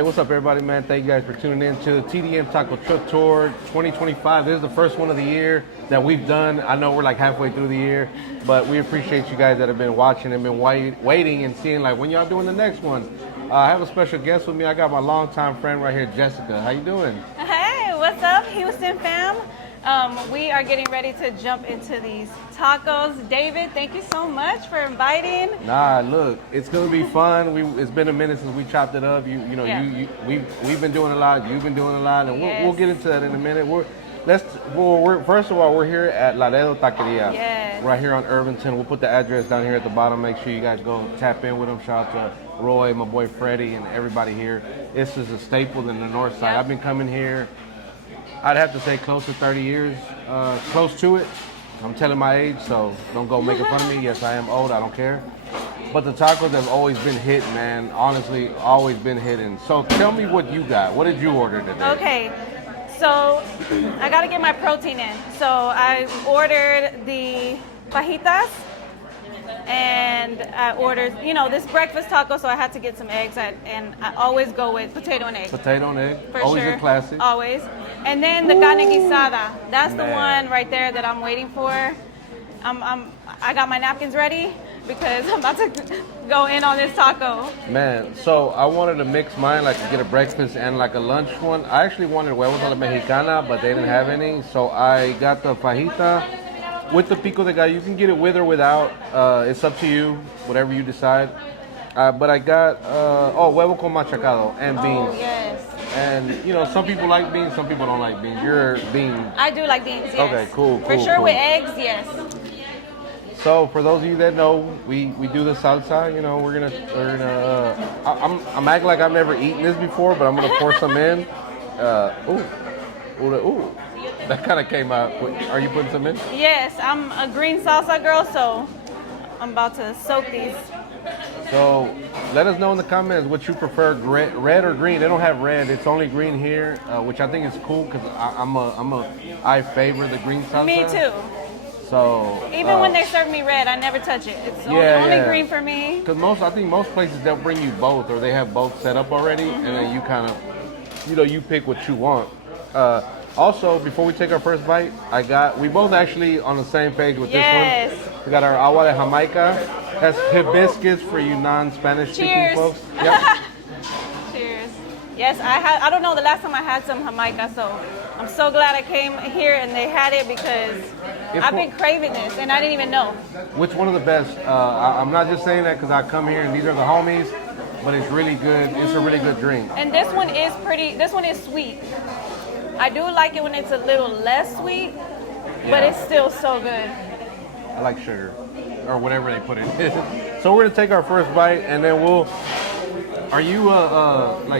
Hey, what's up, everybody, man? Thank you guys for tuning in to the TDM Taco Tour 2025. This is the first one of the year that we've done. I know we're like halfway through the year, but we appreciate you guys that have been watching and been waiting and seeing like when y'all doing the next one. I have a special guest with me. I got my longtime friend right here, Jessica. How you doing? Hey, what's up, Houston fam? We are getting ready to jump into these tacos. David, thank you so much for inviting. Nah, look, it's gonna be fun. It's been a minute since we chopped it up. We've been doing a lot. You've been doing a lot, and we'll get into that in a minute. First of all, we're here at Laredo Taqueria, right here on Irvington. We'll put the address down here at the bottom. Make sure you guys go tap in with them. Shout out to Roy, my boy Freddie, and everybody here. This is a staple in the north side. I've been coming here, I'd have to say close to 30 years, close to it. I'm telling my age, so don't go making fun of me. Yes, I am old, I don't care. But the tacos have always been hit, man. Honestly, always been hitting. So tell me what you got. What did you order today? Okay, so I gotta get my protein in. So I ordered the fajitas, and I ordered, this breakfast taco, so I had to get some eggs, and I always go with potato and egg. Potato and egg, for always sure. A classic. Always. And then the carne guisada. That's the one right there that I'm waiting for. I got my napkins ready because I'm about to go in on this taco. Man, so I wanted to mix mine, like to get a breakfast and like a lunch one. I actually wanted huevos a la mexicana, but they didn't have any, so I got the fajita with the pico de gallo. You can get it with or without. It's up to you, whatever you decide. But I got huevo con machacado and beans. Oh, yes. And some people like beans, some people don't like beans. You're bean. I do like beans, yes. Okay, cool. For sure, cool. With eggs, yes. So for those of you that know, we do the salsa. I'm acting like I've never eaten this before, but I'm gonna pour some in. Ooh. That kind of came out. Are you putting some in? Yes, I'm a green salsa girl, so I'm about to soak these. So let us know in the comments what you prefer, red or green. They don't have red; it's only green here, which I think is cool because I favor the green salsa. Me too. So even when they serve me red, I never touch it. It's only green for me. Because I think most places they'll bring you both, or they have both set up already, and then you kind of, you pick what you want. Also, before we take our first bite, we both actually on the same page with this one. We got our agua de Jamaica. That's hibiscus for you non-Spanish speaking folks. Yep. Cheers. Yes, I don't know the last time I had some Jamaica, so I'm so glad I came here and they had it because I've been craving this and I didn't even know. Which one of the best? I'm not just saying that because I come here and these are the homies, but it's really good. It's a really good drink. And this one is sweet. I do like it when it's a little less sweet, but it's still so good. I like sugar, or whatever they put in it. So we're gonna take our first bite, and then are you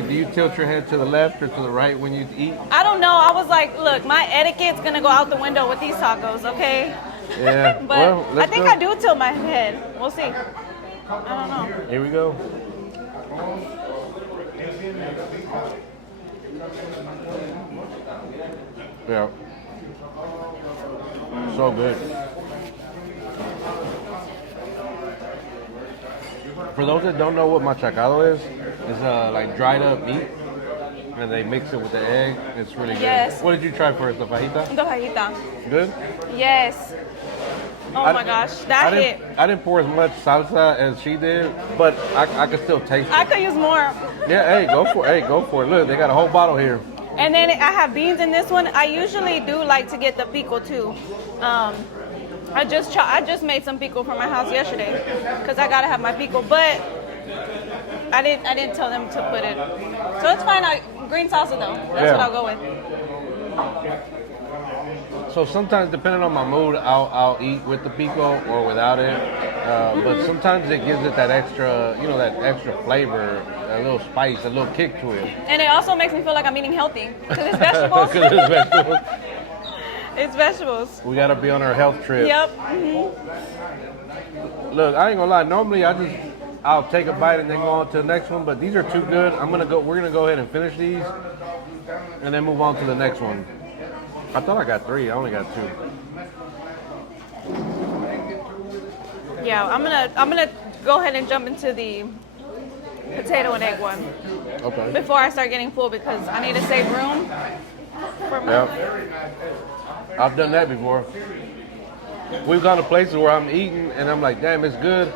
do you tilt your head to the left or to the right when you eat? I don't know. I was like, look, my etiquette's gonna go out the window with these tacos, okay? Yeah. But I think I do tilt my head. We'll see. I don't know. Here we go. Yeah. So good. For those that don't know what machacado is, it's like dried up meat, and they mix it with the egg. It's really good. Yes. What did you try first, the fajita? The fajita. Good? Yes. Oh my gosh, that hit. I didn't pour as much salsa as she did, but I could still taste it. I could use more. Yeah, hey, go for it. Look, they got a whole bottle here. And then I have beans in this one. I usually do like to get the pico too. I just made some pico for my house yesterday because I gotta have my pico, but I didn't tell them to put it. So it's fine. Green salsa though. That's what I'll go with. So sometimes, depending on my mood, I'll eat with the pico or without it. But sometimes it gives it that extra, that extra flavor, a little spice, a little kick to it. And it also makes me feel like I'm eating healthy because it's vegetables. It's vegetables. We gotta be on our health trip. Yep. Look, I ain't gonna lie. Normally, I'll take a bite and then go on to the next one. But these are too good. We're gonna go ahead and finish these, and then move on to the next one. I thought I got 3. I only got 2. Yeah, I'm gonna go ahead and jump into the potato and egg one Okay. before I start getting full because I need to save room for my. Yeah. I've done that before. We've gone to places where I'm eating and I'm like, damn, it's good.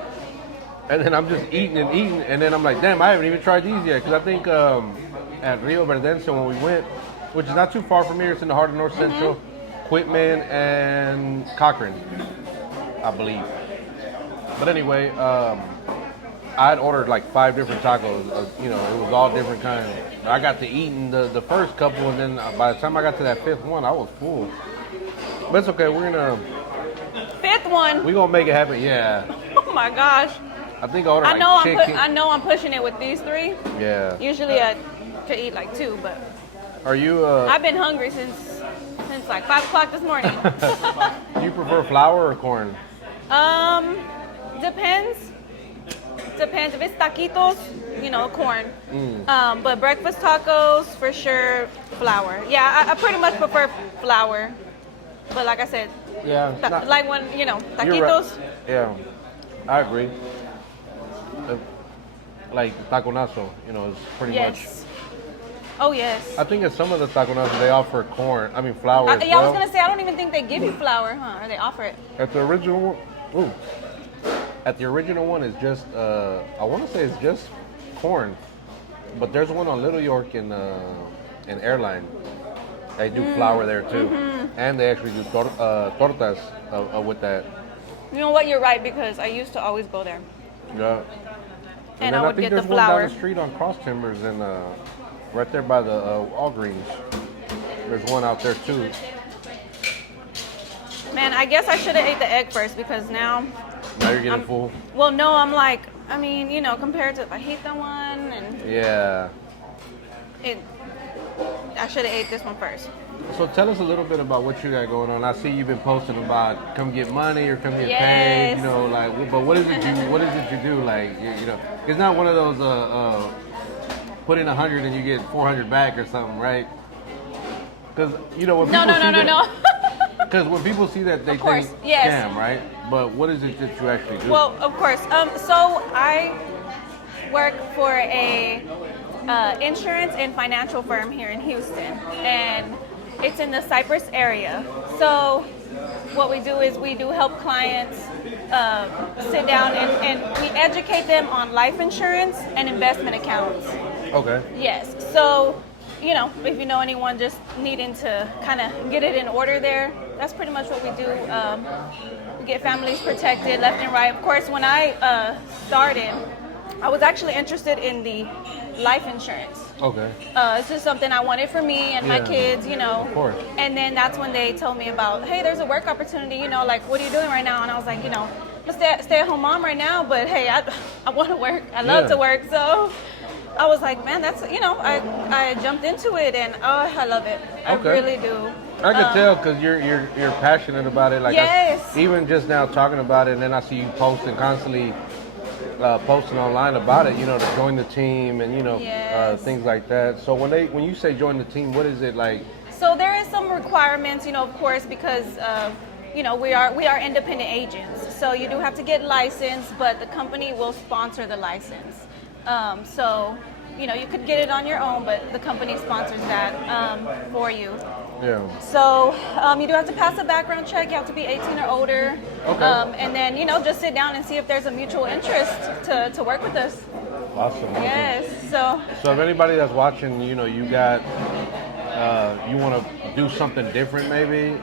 And then I'm just eating and eating. And then I'm like, damn, I haven't even tried these yet. Because I think at Rio Verdense when we went, which is not too far from here, it's in the heart of North Central, Quitman and Cochrane, I believe. But anyway, I had ordered like 5 different tacos. You know, it was all different kinds. I got to eating the first couple, and then by the time I got to that 5th one, I was full. But it's okay. We're gonna 5th one. we gonna make it happen. Yeah. Oh my gosh. I think I ordered like chicken. I know I'm pushing it with these 3. Yeah. Usually I could eat like 2, but Are you? I've been hungry since like 5 o'clock this morning. Do you prefer flour or corn? Depends. Depends. If it's taquitos, you know, corn. But breakfast tacos, for sure, flour. Yeah, I pretty much prefer flour. But like I said, Yeah. like when, you know, You're right. taquitos. Yeah, I agree. Like taconazo, you know, is pretty much. Yes. Oh, yes. I think at some of the taconazos they offer corn. I mean flour. As Yeah, I well. was going to say, I don't even think they give you flour, huh? Or they offer it. At the original one, at the original one is just, I want to say it's just corn, but there's one on Little York in Airline. They do flour there too, and they actually do tortas with that. You know what? You're right, because I used to always go there. Yeah. And then I would think get the there's one down flour. the street on Cross Timbers and right there by the Walgreens. There's one out there too. Man, I guess I should have ate the egg first because now Now you're getting full. Well, no, I'm like, I mean, you know, compared to if I hate that one, and Yeah. I should have ate this one first. So tell us a little bit about what you got going on. I see you've been posting about come get money or come get paid. Yes. You know, like, but what is it you do? Like, you know, it's not one of those put in 100 and you get 400 back or something, right? Because you know when people No. Because when people see that, they course, think yes. scam, right? But what is it that you actually do? Well, of course. So I work for a insurance and financial firm here in Houston, and it's in the Cypress area. So what we do is we do help clients sit down and we educate them on life insurance and investment accounts. Okay. Yes. So, you know, if you know anyone just needing to kind of get it in order there, that's pretty much what we do. We get families protected left and right. Of course, when I started, I was actually interested in the life insurance. Okay. It's just something I wanted for me and my kids, you know. Of course. And then that's when they told me about, hey, there's a work opportunity, you know, like, what are you doing right now? And I was like, you know, I'm a stay-at-home mom right now, but hey, I want to work. I love to work. So I was like, man, that's, you know, I jumped into it and I love it. I really do. I can tell because you're passionate about it. Like Yes. even just now talking about it, and then I see you posting constantly, posting online about it. You know, to join the team and you know things like that. So when you say join the team, what is it like? So there is some requirements, you know, of course, because you know we are independent agents. So you do have to get licensed, but the company will sponsor the license. So you know you could get it on your own, but the company sponsors that for you. Yeah. So you do have to pass a background check. You have to be 18 or older. Okay. And then you know just sit down and see if there's a mutual interest to work with us. Awesome. Yes. So if anybody that's watching, you know, you got, you want to do something different, maybe,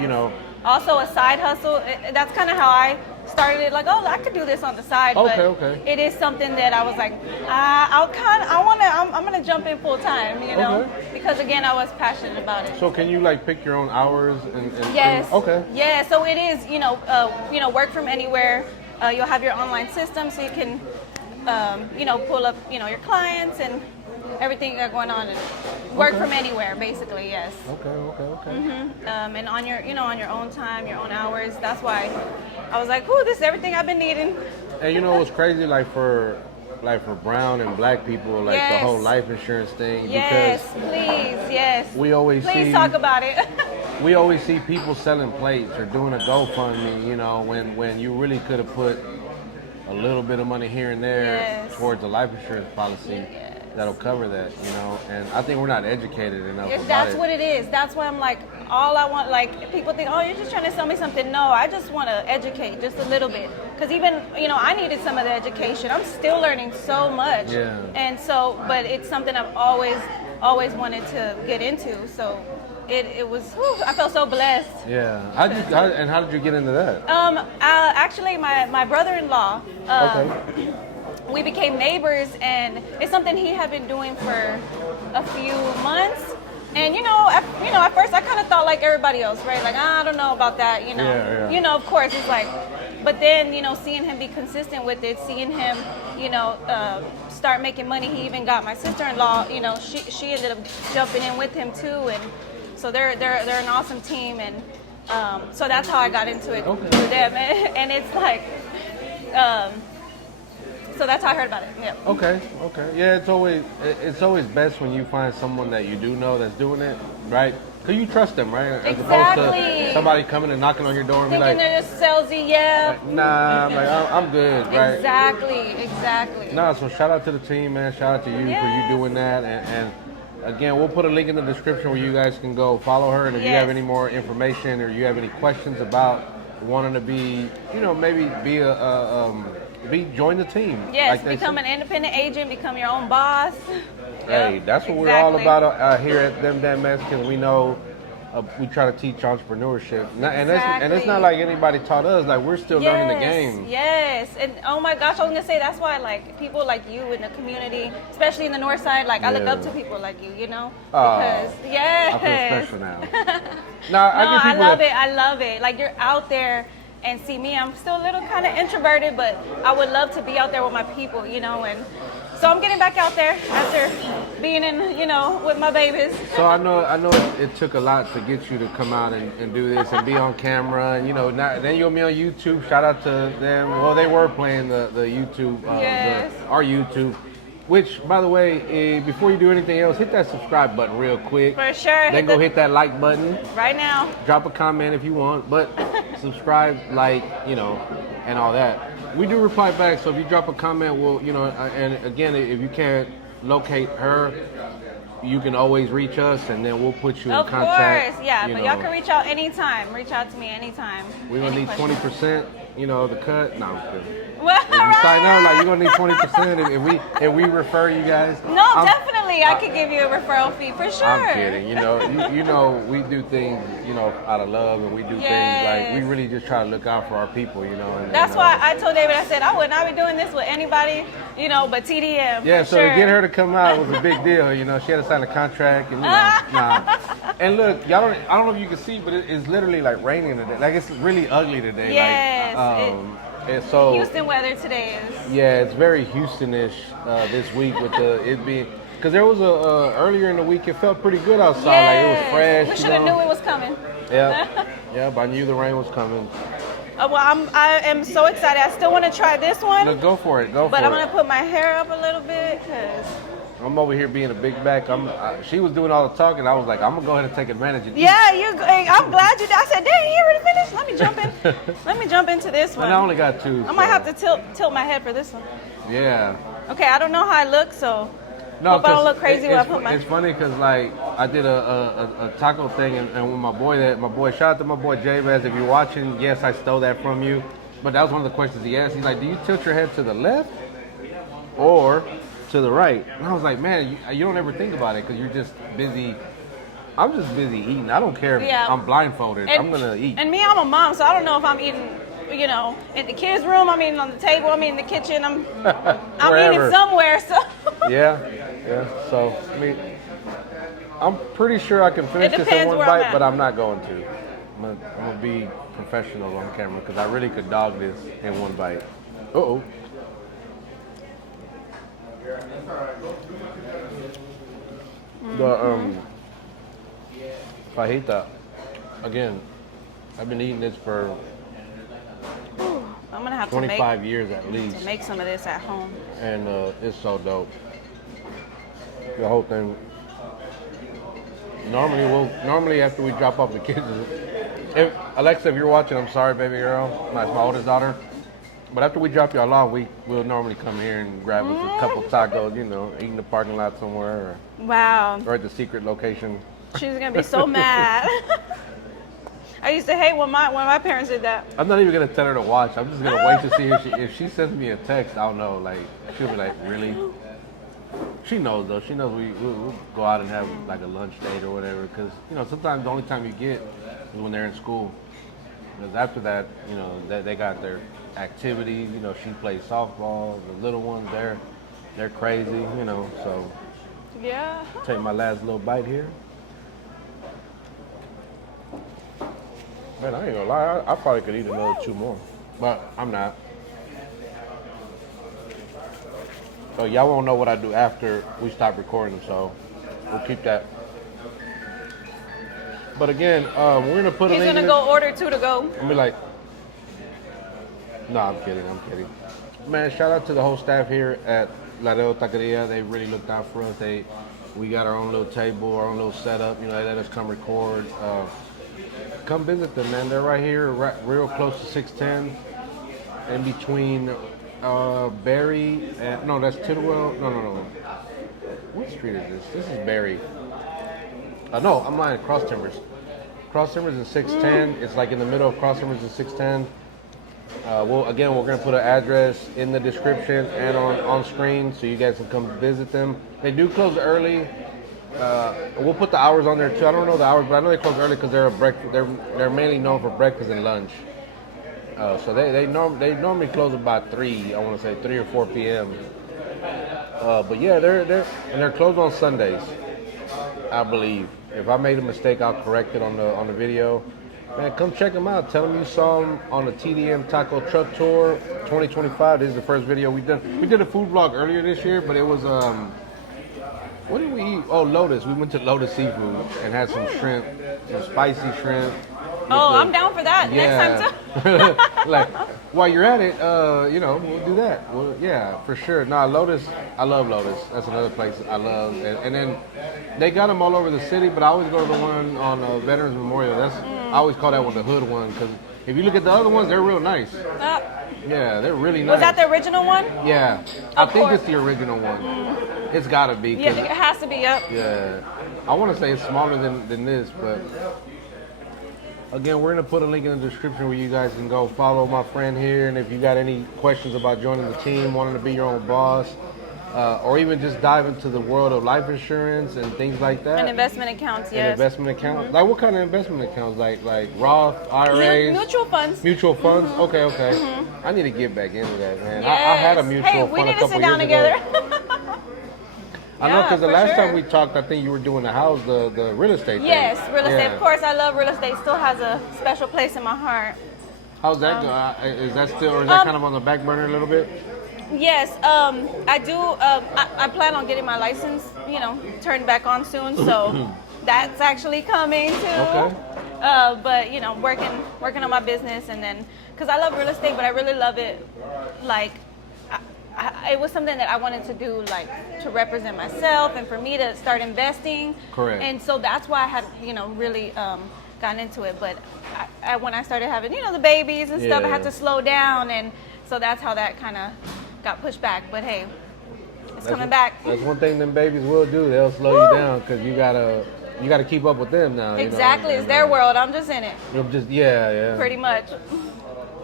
you know. Also a side hustle. That's kind of how I started it. Like, oh, I could do this on the side. Okay. It is something that I was like, I'm gonna jump in full time, you know, because again, I was passionate about it. So can you like pick your own hours and Yes. Okay. Yeah. So it is, you know, work from anywhere. You'll have your online system, so you can, you know, pull up, you know, your clients and everything you got going on, and work from anywhere, basically. Yes. Okay. And on your, you know, on your own time, your own hours. That's why I was like, "Ooh, this is everything I've been needing." And you know what's crazy, like for brown and black people, like the whole life insurance thing. Yes, because please, yes. we always Please talk about it. we always see people selling plates or doing a GoFundMe, you know, when you really could have put a little bit of money here and there Yes. towards a life insurance policy that'll cover that, you know. And I think we're not educated enough about That's it. what it is. That's why I'm like, all I want, like, people think, oh, you're just trying to sell me something. No, I just want to educate just a little bit. Because even, you know, I needed some of the education. I'm still learning so much. Yeah. And so, but it's something I've always wanted to get into. So it was, whew, I felt so blessed. Yeah. How did you get into that? Actually, my brother-in-law, Okay. we became neighbors, and it's something he had been doing for a few months. And at first I kind of thought like everybody else, right? Like, I don't know about that, you know. Yeah. You know, of course, it's like, but then, you know, seeing him be consistent with it, seeing him, you know, start making money. He even got my sister-in-law, you know, she ended up jumping in with him too, and so they're an awesome team, and so that's how I got into it through them, and it's like. So that's how I heard about it. Yeah. Okay. Yeah, it's always best when you find someone that you do know that's doing it, right? Because you trust them, right? As opposed to somebody coming and knocking on your door and be Thinking like, they're just salesy, yeah. nah, I'm like, I'm good, right? Exactly. Nah, so shout out to the team, man. Shout out to you for you doing that. And again, we'll put a link in the description where you guys can go follow her. And if you have any more information or you have any questions about wanting to be, you know, maybe join the team. Yes, like become an independent agent, become your own boss. Hey, that's what we're all about here at Them Damn Mexicans. We know we try to teach entrepreneurship, and it's not like anybody taught us. Like, we're still learning the game. Yes, and oh my gosh, I was gonna say that's why, like, people like you in the community, especially in the North Side, like I look up to people like you know, because I feel special now. I love it. Like, you're out there. And see me, I'm still a little kind of introverted, but I would love to be out there with my people, you know, and so I'm getting back out there after being in, you know, with my babies. So I know it took a lot to get you to come out and do this and be on camera, and, you know, then you'll be on YouTube. Shout out to them. Well, they were playing the YouTube, our YouTube. Which, by the way, before you do anything else, hit that subscribe button real quick. For sure. Then go hit that like button. Right now. Drop a comment if you want, but subscribe, like, you know, and all that. We do reply back, so if you drop a comment, we'll, you know, and again, if you can't locate her, you can always reach us, and then we'll put you in contact. Of course, yeah, but y'all can reach out anytime. Reach out to me anytime. We're going to need 20%, you know, the cut. No, I'm kidding. Well, if you sign up, like, you're gonna need 20% if we refer you guys. No, definitely, I could give you a referral fee for sure. I'm kidding. You know, we do things, you know, out of love, and we do things like we really just try to look out for our people, you know. And that's why I told David, I said I would not be doing this with anybody, you know, but TDM. Yeah, so to get her to come out was a big deal. You know, she had to sign a contract, and you know, And look, I don't know if you can see, but it's literally like raining today. Like, it's really ugly today. Yes. And so Houston weather today is. Yeah, it's very Houstonish this week with it being, because there was earlier in the week it felt pretty good outside. Like, it was fresh. We should have knew it was coming. Yeah, but I knew the rain was coming. Well, I am so excited. I still want to try this one. No, go for it. But I'm gonna put my hair up a little bit because. I'm over here being a big back. She was doing all the talking. I was like, I'm gonna go ahead and take advantage of this. Yeah, I'm glad you did. I said, dang, you already finished? Let me jump in. Let me jump into this one. And I only got two. I might have to tilt my head for this one. Yeah. Okay, I don't know how I look, so hope I don't look crazy when I put my. It's funny because, like, I did a taco thing, and when my boy, shout out to my boy Jabez, if you're watching, yes, I stole that from you. But that was one of the questions he asked. He's like, do you tilt your head to the left or to the right? And I was like, man, you don't ever think about it because you're just busy. I'm just busy eating. I don't care if I'm blindfolded. I'm gonna eat. And me, I'm a mom, so I don't know if I'm eating, you know, in the kids' room. I'm eating on the table. I'm eating in the kitchen. I'm eating somewhere. So yeah. So I mean, I'm pretty sure I can finish this in one bite, but I'm not going to. I'm gonna be professional on camera because I really could dog this in one bite. Uh-oh. The fajita, again, I've been eating this for I'm gonna have 25 years at least. To make some of this at home. And it's so dope. The whole thing. Normally after we drop off the kids, Alexa, if you're watching, I'm sorry, baby girl. My oldest daughter. But after we drop y'all off, we'll normally come here and grab us a couple tacos, you know, eat in the parking lot somewhere Wow. or at the secret location. She's gonna be so mad. I used to hate when my parents did that. I'm not even gonna tell her to watch. I'm just gonna wait to see if she sends me a text. I'll know. Like she'll be like, really? She knows though. She knows we'll go out and have like a lunch date or whatever. Because you know sometimes the only time you get is when they're in school. Because after that, you know they got their activities. You know she plays softball. The little ones they're crazy. You know so. Yeah. Take my last little bite here. Man, I ain't gonna lie, I probably could eat another 2 more, but I'm not. So y'all won't know what I do after we stop recording, so we'll keep that. But again, we're gonna put a link. He's gonna go order 2 to go. And be like, no, I'm kidding. Man, shout out to the whole staff here at Laredo Taqueria. They really looked out for us. We got our own little table, our own little setup. You know, they let us come record. Come visit them, man. They're right here, real close to 610, in between Berry and no, that's Tidwell. No. What street is this? This is Berry. No, I'm lying. Cross Timbers. Cross Timbers is 610. It's like in the middle of Cross Timbers and 610. We're gonna put an address in the description and on screen so you guys can come visit them. They do close early. We'll put the hours on there too. I don't know the hours, but I know they close early because they're mainly known for breakfast and lunch. So they normally close about 3. I want to say 3 or 4 p.m. But yeah, they're closed on Sundays, I believe. If I made a mistake, I'll correct it on the video. Man, come check them out. Tell them you saw them on the TDM Taco Truck Tour 2025. This is the first video we done. We did a food vlog earlier this year, but it was what did we eat? Oh, Lotus. We went to Lotus Seafood and had some shrimp, some spicy shrimp. Oh, I'm down for that. Yeah. Next time too. Like, while you're at it, you know, we'll do that. Well, yeah, for sure. Nah, Lotus, I love Lotus. That's another place I love. And then they got them all over the city, but I always go to the one on Veterans Memorial. I always call that one the hood one because if you look at the other ones, they're real nice. Yeah, they're really nice. Was that the original one? Yeah. I think it's the original one. It's gotta be. Yeah, it has to be up. Yeah. I want to say it's smaller than this, but again, we're going to put a link in the description where you guys can go follow my friend here. And if you got any questions about joining the team, wanting to be your own boss, or even just dive into the world of life insurance and things like that. And investment accounts, yes. And investment accounts. Like what kind of investment accounts? Like Roth, IRAs? Mutual funds. Mutual funds? Okay. I need to get back into that, man. Yes. I had a mutual fund a couple years ago. We need to sit down together. I know, because the last time we talked, I think you were doing the house, the real estate thing. Yes, real estate. Of course, I love real estate. Still has a special place in my heart. How's that going? Is that still, or is that kind of on the back burner a little bit? Yes, I do. I plan on getting my license, turned back on soon. So that's actually coming too. Okay. But working on my business, and then because I love real estate, but I really love it, like. It was something that I wanted to do, like to represent myself and for me to start investing. Correct. And so that's why I had, really gotten into it. But when I started having, the babies and stuff, I had to slow down. And so that's how that kind of got pushed back. But hey, it's coming back. That's one thing them babies will do. They'll slow you down because you gotta keep up with them now. Exactly. It's their world. I'm just in it. Yeah. Pretty much.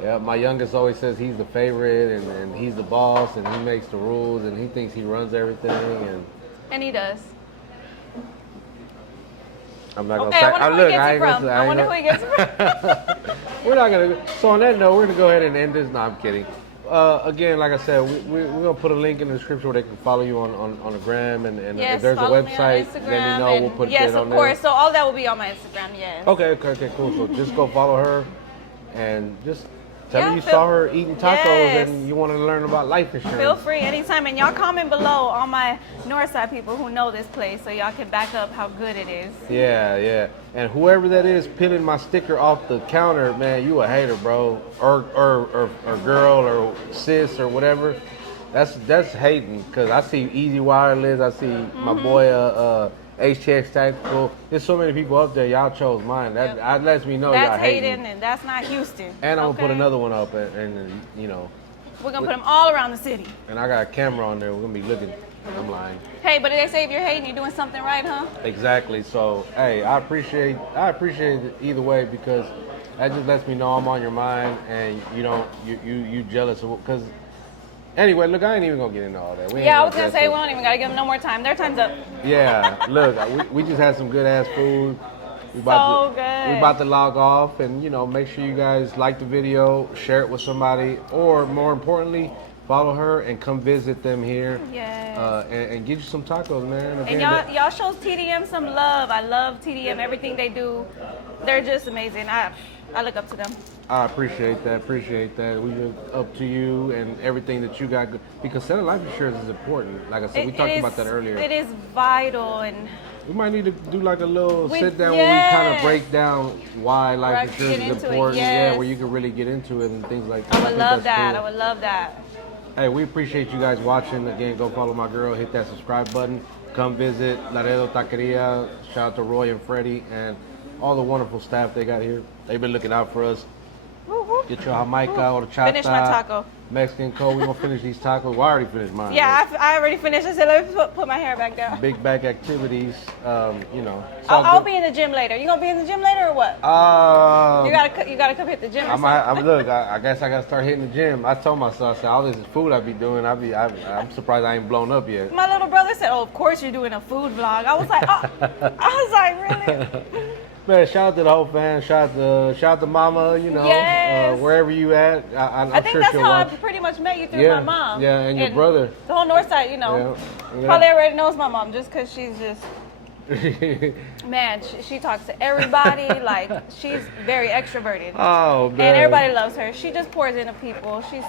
Yeah, my youngest always says he's the favorite and he's the boss and he makes the rules and he thinks he runs everything and he does. I'm not gonna say. I wonder who he gets it from. We're not gonna. So on that note, we're gonna go ahead and end this. No, I'm kidding. Again, like I said, we're gonna put a link in the description where they can follow you on the gram and yes, if there's a website, let me know. We'll put it on there. Yes, of course. So all that will be on my Instagram. Yes. Okay, cool. So just go follow her and just. Tell me you saw her eating tacos and you wanted to learn about life insurance. Feel free anytime. And y'all comment below, all my Northside people who know this place, so y'all can back up how good it is. Yeah. And whoever that is peeling my sticker off the counter, man, you a hater, bro. Or girl or sis or whatever. That's hating. Because I see Easy Wireless. I see my boy HTX Tactical. There's so many people up there. Y'all chose mine. That lets me know y'all hating. And that's not Houston. And I'm gonna put another one up, and We're gonna put them all around the city. And I got a camera on there. We're gonna be looking. I'm lying. Hey, but they say if you're hating, you're doing something right, huh? Exactly. So, hey, I appreciate it either way because that just lets me know I'm on your mind and you jealous of because. Anyway, look, I ain't even gonna get into all that. Yeah, I was gonna say we don't even gotta give them no more time. Their time's up. Yeah, look, we just had some good ass food. We Good. We about to log off, and make sure you guys like the video, share it with somebody, or more importantly, follow her and come visit them here. Yes. And get you some tacos, man. And y'all show TDM some love. I love TDM. Everything they do, they're just amazing. I look up to them. I appreciate that. We look up to you and everything that you got because selling life insurance is important. Like I said, we talked about that earlier. It is vital, and we might need to do like a little sit down where we kind of break down why life insurance is important. Yeah, where you can really get into it and things like that. I would love that. Cool. I would love that. Hey, we appreciate you guys watching. Again, go follow my girl. Hit that subscribe button. Come visit Laredo Taqueria. Shout out to Roy and Freddie and all the wonderful staff they got here. They've been looking out for us. Get your Jamaica or the chata. Finish my taco. Mexican code. We're going to finish these tacos. Well, I already finished mine. Yeah, I already finished. I said, let me put my hair back down. Big back activities, I'll be in the gym later. You going to be in the gym later or what? You gotta come hit the gym or something. Look, I guess I got to start hitting the gym. I told myself, I said, all this food I be doing, I'm surprised I ain't blown up yet. My little brother said, oh, of course you're doing a food vlog. I was like, really? Man, shout out to the whole fam. Shout out to Mama. Yes. Wherever you at. I think that's how I pretty much met you through my mom. Yeah, and your brother. The whole north side, probably already knows my mom just because she's just. Man, she talks to everybody. Like she's very extroverted. Oh man. And everybody loves her. She just pours into people. She's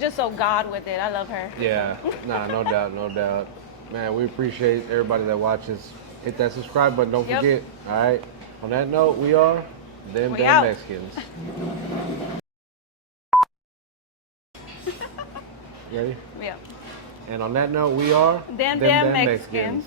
just so God with it. I love her. Yeah. Nah, no doubt. Man, we appreciate everybody that watches. Hit that subscribe button. Don't forget. All right. On that note, we are them damn Mexicans. Ready? Yeah. And on that note, we are them damn Mexicans.